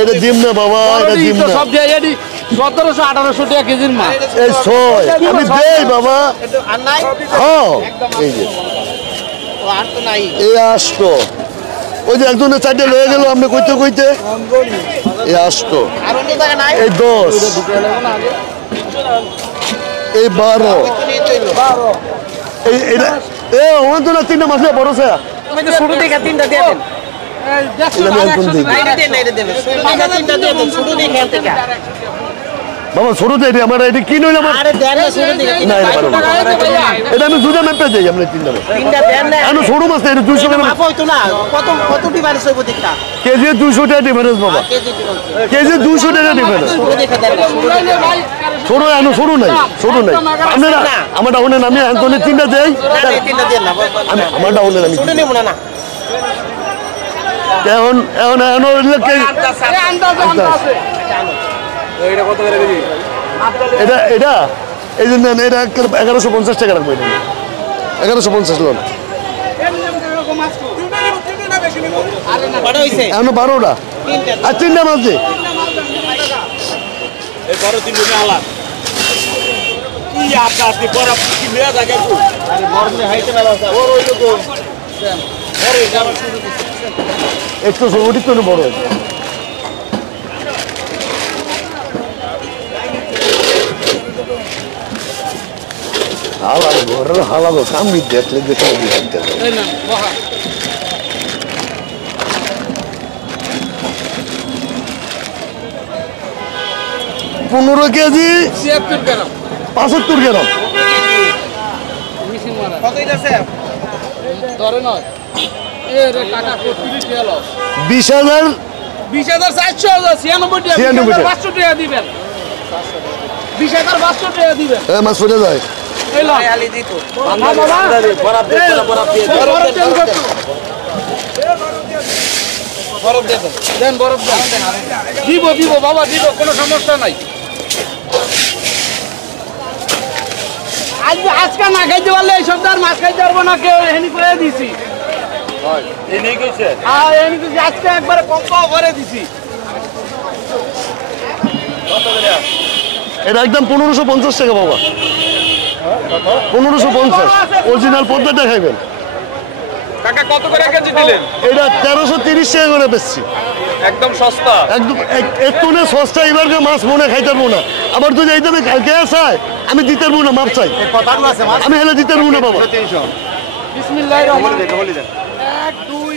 এটা ডিম না বাবা, এটা ডিম না। সব দিয়ে এডি 1700-1800 টাকা কেজির মাছ। এই ছয় আমি দেই বাবা। হ্যাঁ এই যে এই আসতো ওই যে একজনের চারটে লয়ে গেল আপনি কইতে কইতে এই আসতো এই 10 এই 12 এই এটা এ ওখান তো না তিনটা মাছ বড় স্যার শুরু থেকে তিনটা দিয়ে দেন বাবা ছোট দেয় আমার এটা কি নইলে আমার এটা আমি দুটা মেপে যাই আমরা তিনটা ছোট মাছ এটা 200 কেজি 200 টাকা ডিফারেন্স বাবা কেজি 200 টাকা ডিফারেন্স ছোট এখন ছোট নাই আপনারা আমার ডাউনে আমি এখন তিনটা দেই আমি আমার ডাউনে আমি এখন এখন এখন এটা এটা এই জন্য এটা 1150 টাকা রাখবো এটা 1150 লোন এখন 12টা আর তিনটা মাছ দে একটু ওটি তো বড় হয়েছে হালাবো সামনে দেখলে দেখে 15 কেজি 75 গ্রাম 75 গ্রাম ধরে নয় এর টাকা কত টাকা লস 20000 496 টাকা দিবেন 20500 টাকা দিবেন এ মাছ পড়ে যায় এই লস আলি দিত বরাব দেন বরফ দিব বাবা দিব কোনো সমস্যা নাই আজকে না খাইতে পারলে এই সপ্তাহ মাছ খাইতে পারবো না কেউ এখানে করে দিছি আজকে একবারে কম করে দিছি এটা একদম 1550 টাকা বাবা 1550 অরিজিনাল পদ্মাটা খাইবেন কাকা কত করে কেজি দিলেন এটা 1330 টাকা করে বেচছি একদম সস্তা একদম একটু না সস্তা এবারকে মাছ মনে খাইতে পারবো না আবার যদি এই দামে কালকে আসায় আমি দিতে পারবো না মাপ চাই আমি হেলে দিতে পারবো না বাবা বিসমিল্লাহির রহমানির রহিম 1 2